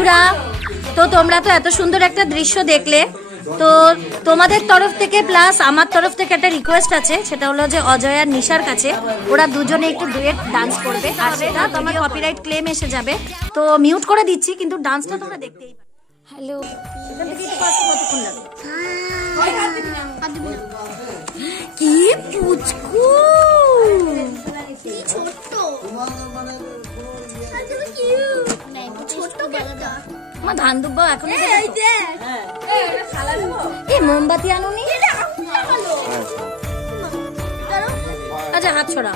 বন্ধুরা, তো তোমরা তো এত সুন্দর একটা দৃশ্য দেখলে, তো তোমাদের তরফ থেকে প্লাস আমার তরফ থেকে একটা রিকোয়েস্ট আছে, সেটা হলো যে অজয় আর নিশার কাছে ওরা দুজনে একটু ডুয়েট ডান্স করবে, আর সেটা তোমার কপিরাইট ক্লেম এসে যাবে, তো মিউট করে দিচ্ছি, কিন্তু ডান্সটা তোমরা দেখতেই পাবে। হ্যালো, কতক্ষণ লাগে? কি পুচকু, মা ধান দুব্বা এখন মোমবাতি আনুনি। আচ্ছা হাত ছড়া।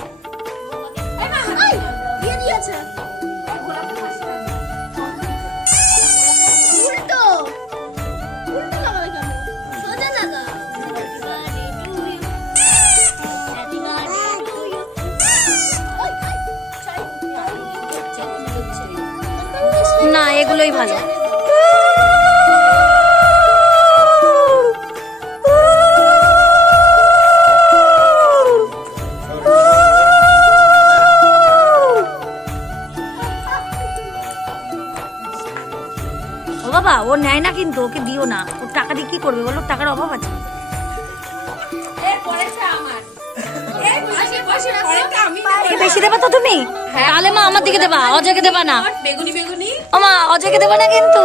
না এগুলোই ভালো। ও বাবা, ও নেয় না কিন্তু, ওকে দিও না, ওর টাকা দিয়ে কি করবে বলো, টাকার অভাব আছে। বেশি দেবা তো তুমি, তাহলে মা আমার দিকে দেবা, অজয়কে দেবা না। বেগুনি বেগুনি ও মা, অজয়কে দেবা না কিন্তু।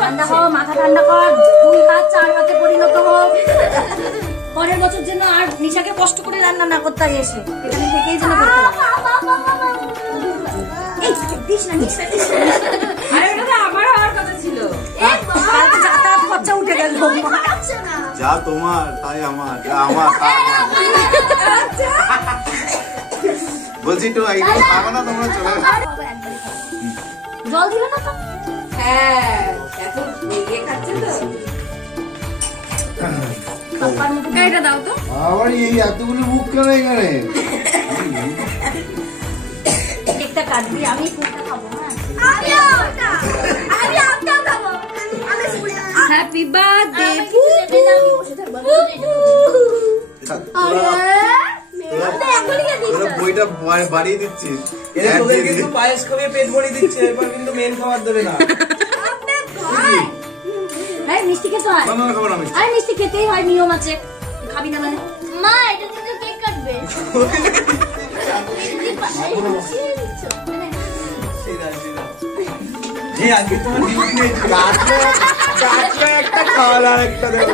ঠান্ডা হও, মাথা ঠান্ডা কর, 2 হাত 4 হাতে পরিণত হোক, পরের বছর যেন আর নিশাকে কষ্ট করে রান্না না করতে এসে এখানে থেকেই যেন করতে পারে। এই দিস না নিশা, আরে ওটা আমার হওয়ার কথা ছিল, কালকে যাতায়াত খরচা উঠে গেল। যা তোমার তাই আমার, যা আমার বলছি তো এই খাবো না, তোমরা চলে জল দিবে না তো? হ্যাঁ এত ইয়ে খাচ্ছে তো, পাপার মুখে এটা দাও তো। আবার এই এতগুলো মুখ কেন এখানে? একটা কাটবি, আমি ফুলটা খাবো। হ্যাপি বার্থডে বইটা বাড়িয়ে দিচ্ছি, কিন্তু পায়েস খাবে পেট ভরিয়ে দিচ্ছে, এরপর কিন্তু মেন খাবার দেবে না। মিষ্টি খেতে হয়, আরে মিষ্টি খেতেই হয়, নিয়ম আছে, খাবি না মানে? মা এটা থেকে কেক কাটবে। একটা খাওয়া আর একটা দেবে।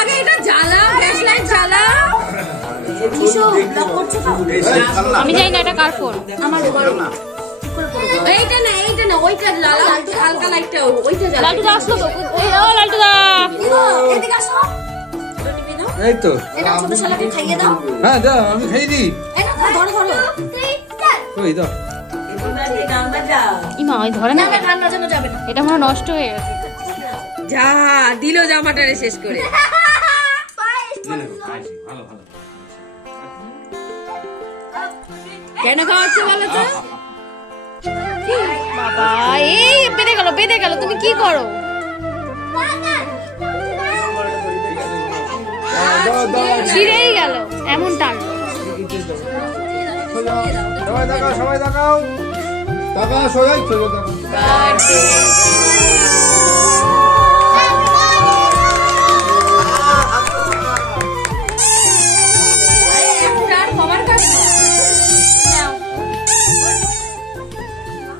আগে এটা জ্বালা, গ্যাস লাইট জ্বালা। আমি জানি না এটা কার ফোন, আমার না এইটা না, এইটা না, ওইটা লালা হালকা লাইটটা, ওইটা জ্বালা। লালটু দা আসলো তো, ও লালটু দা এদিকে আসো। এই তো এটা ছোট শালাকে খাইয়ে দাও। হ্যাঁ দাও, আমি খাই দিই। এই না ধরো ধরো, ওই দাও। ইমা ওই ধরে না, গান বাজানো যাবে না, এটা মনে নষ্ট হয়ে গেছে। যা দিল জামাটারে শেষ করে। কেন খাওয়াচ্ছে বলো তো? বাবা এই বেঁধে গেল, তুমি কি করো? ছিঁড়েই গেল, এমন টান। সবাই দেখাও, সবাই দেখাও, দেখাও সবাই, চলো দেখাও।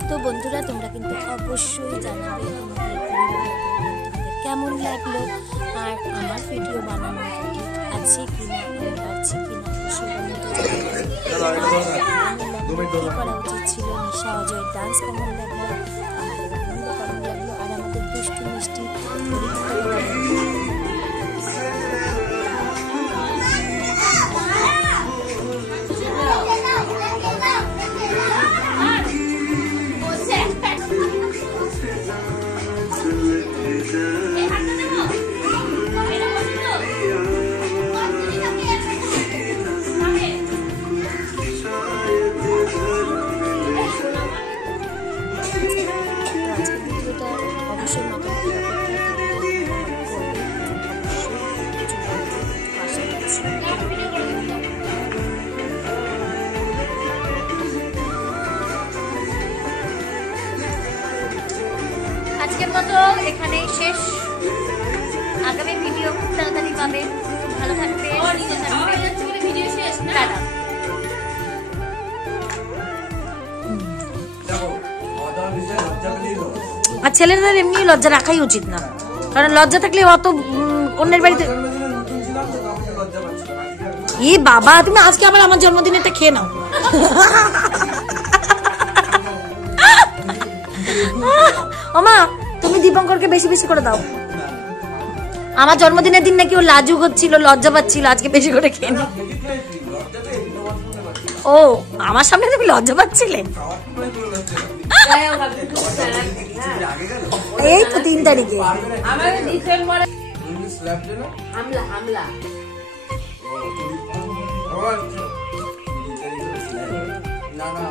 তো বন্ধুরা, তোমরা কিন্তু অবশ্যই জানাবে তোমাদের কেমন লাগলো, আর আমার ভিডিও বানানো আছে কিনা, আমি পারছি কিনা, করা উচিত ছিল, নিশা অজয়ের ডান্স কেমন লাগলো, আমাদের আনন্দ কেমন লাগলো, আর আমাদের দুষ্টু মিষ্টি আজকের মতো এখানেই শেষ। আগামী ভিডিও খুব তাড়াতাড়ি পাবে। ভালো থাকবে, সুস্থ থাকবে। ভিডিও শেষ না? টাটা। আর ছেলেদের এমনি লজ্জা রাখাই উচিত না, কারণ লজ্জা থাকলে অত অন্যের বাড়িতে। ই বাবা, তুমি আজকে আবার আমার জন্মদিনেরটা খেয়ে নাও। ওমা, তুমি দীপঙ্করকে বেশি বেশি করে দাও। আমার জন্মদিনের দিন নাকি ও লাজুক হচ্ছিল, লজ্জা পাচ্ছিল, আজকে বেশি করে খেয়ে নি। ও, আমার সামনে তুমি লজ্জা পাচ্ছিলে? এই তো 3 তারিখে আমাদের ডিসেম্বরে হামলা না না